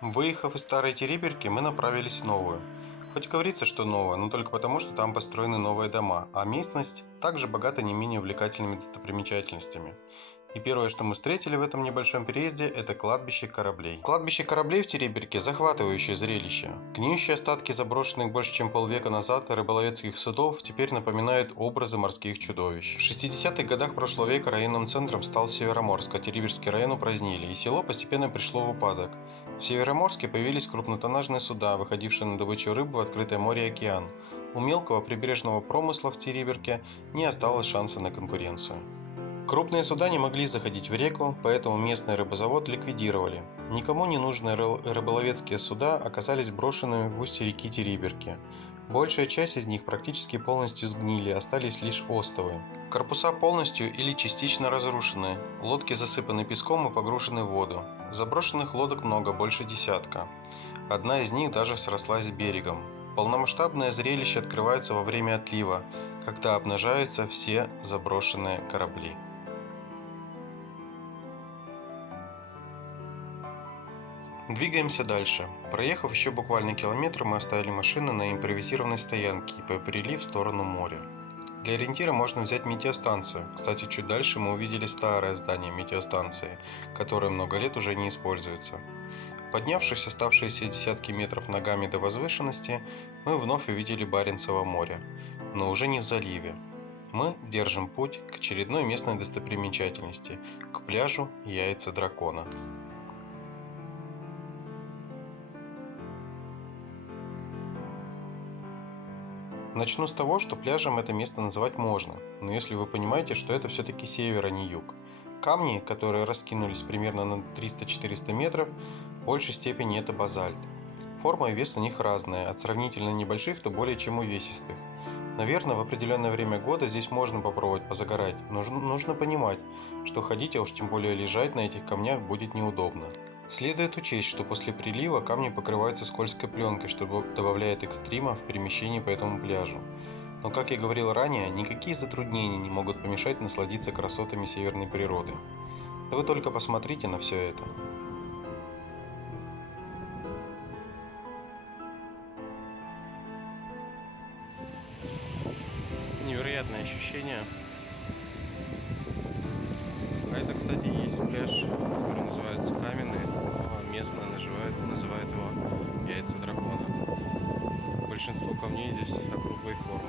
Выехав из старой Териберки, мы направились в новую. Хоть говорится, что новая, но только потому, что там построены новые дома, а местность также богата не менее увлекательными достопримечательностями. И первое, что мы встретили в этом небольшом переезде, это кладбище кораблей. Кладбище кораблей в Териберке – захватывающее зрелище. Гниющие остатки заброшенных больше чем полвека назад рыболовецких судов теперь напоминают образы морских чудовищ. В 60-х годах прошлого века районным центром стал Североморск, а Териберский район упразднили, и село постепенно пришло в упадок. В Североморске появились крупнотоннажные суда, выходившие на добычу рыбы в открытое море и океан. У мелкого прибрежного промысла в Териберке не осталось шанса на конкуренцию. Крупные суда не могли заходить в реку, поэтому местный рыбозавод ликвидировали. Никому не нужные рыболовецкие суда оказались брошенными в устье реки Териберки. Большая часть из них практически полностью сгнили, остались лишь остовы. Корпуса полностью или частично разрушены, лодки засыпаны песком и погружены в воду. Заброшенных лодок много, больше десятка. Одна из них даже срослась с берегом. Полномасштабное зрелище открывается во время отлива, когда обнажаются все заброшенные корабли. Двигаемся дальше. Проехав еще буквально километр, мы оставили машину на импровизированной стоянке и побрели в сторону моря. Для ориентира можно взять метеостанцию. Кстати, чуть дальше мы увидели старое здание метеостанции, которое много лет уже не используется. Поднявшись оставшиеся десятки метров ногами до возвышенности, мы вновь увидели Баренцево море, но уже не в заливе. Мы держим путь к очередной местной достопримечательности, к пляжу Яйца Дракона. Начну с того, что пляжем это место называть можно, но если вы понимаете, что это все-таки север, а не юг. Камни, которые раскинулись примерно на 300-400 метров, в большей степени это базальт. Форма и вес у них разные, от сравнительно небольших до более чем увесистых. Наверное, в определенное время года здесь можно попробовать позагорать, но нужно понимать, что ходить, а уж тем более лежать на этих камнях будет неудобно. Следует учесть, что после прилива камни покрываются скользкой пленкой, что добавляет экстрима в перемещении по этому пляжу. Но, как я говорил ранее, никакие затруднения не могут помешать насладиться красотами северной природы. Да вы только посмотрите на все это. Невероятное ощущение. А это, кстати, есть пляж, который называется Каменный, а местные называют его Яйца Дракона. Большинство камней здесь округлой формы.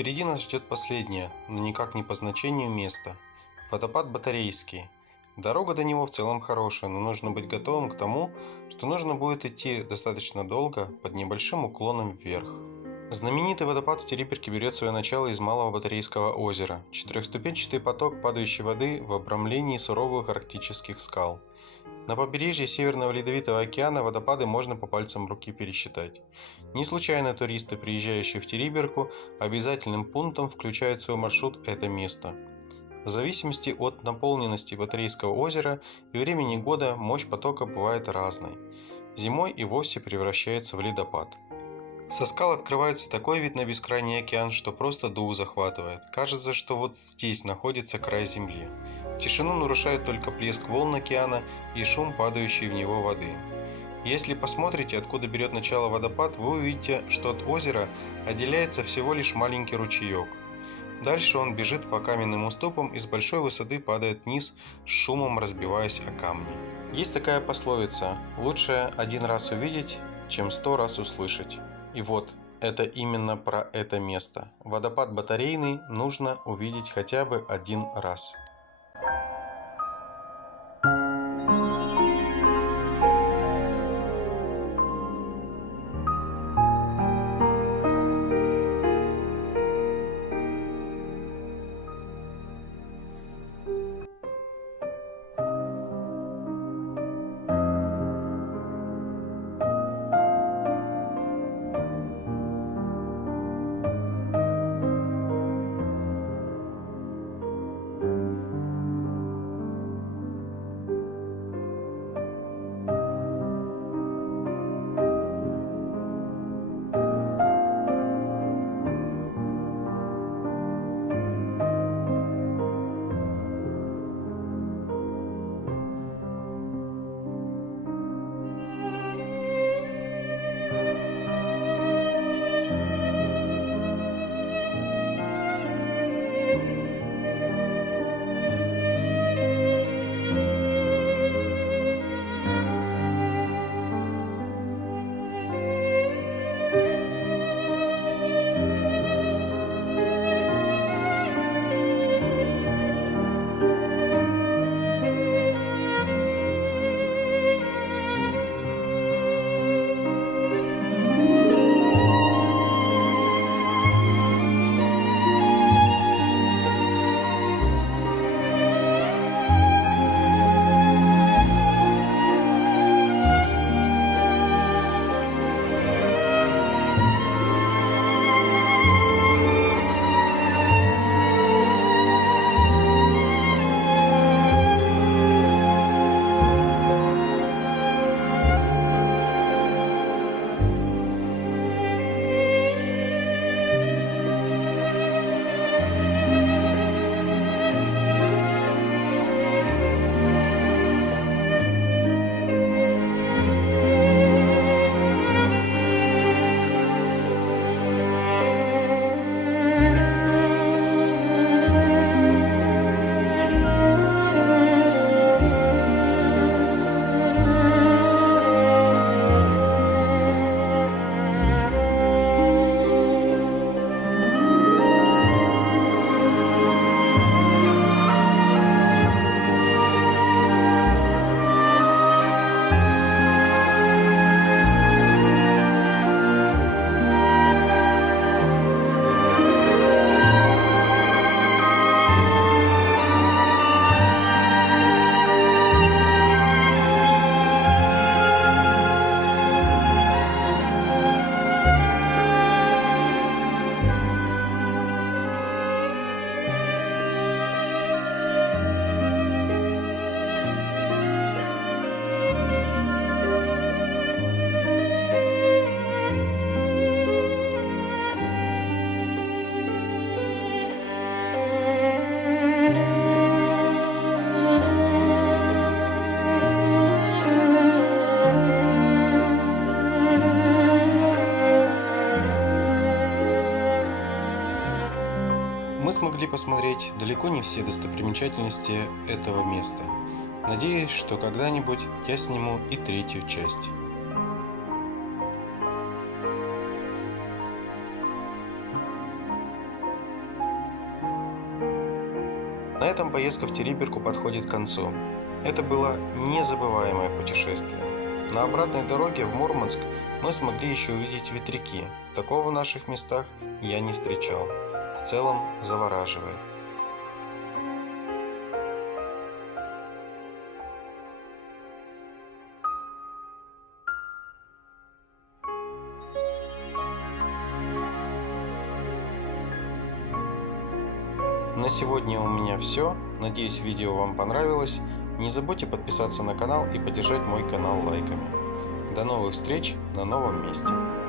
Впереди нас ждет последнее, но никак не по значению место. Водопад Батарейский. Дорога до него в целом хорошая, но нужно быть готовым к тому, что нужно будет идти достаточно долго под небольшим уклоном вверх. Знаменитый водопад в Териберке берет свое начало из Малого Батарейского озера. Четырехступенчатый поток падающей воды в обрамлении суровых арктических скал. На побережье Северного Ледовитого океана водопады можно по пальцам руки пересчитать. Не случайно туристы, приезжающие в Териберку, обязательным пунктом включают в свой маршрут это место. В зависимости от наполненности Батарейского озера и времени года мощь потока бывает разной. зимой и вовсе превращается в ледопад. Со скал открывается такой вид на бескрайний океан, что просто дух захватывает. Кажется, что вот здесь находится край земли. Тишину нарушает только плеск волн океана и шум падающей в него воды. Если посмотрите, откуда берет начало водопад, вы увидите, что от озера отделяется всего лишь маленький ручеек. Дальше он бежит по каменным уступам и с большой высоты падает вниз, с шумом разбиваясь о камни. Есть такая пословица: лучше один раз увидеть, чем 100 раз услышать. И вот, это именно про это место. Водопад Батарейный нужно увидеть хотя бы один раз. Мы смогли посмотреть далеко не все достопримечательности этого места. Надеюсь, что когда-нибудь я сниму и третью часть. На этом поездка в Териберку подходит к концу. Это было незабываемое путешествие. На обратной дороге в Мурманск мы смогли еще увидеть ветряки. Такого в наших местах я не встречал. В целом завораживает. На сегодня у меня все. Надеюсь, видео вам понравилось. Не забудьте подписаться на канал и поддержать мой канал лайками. До новых встреч на новом месте!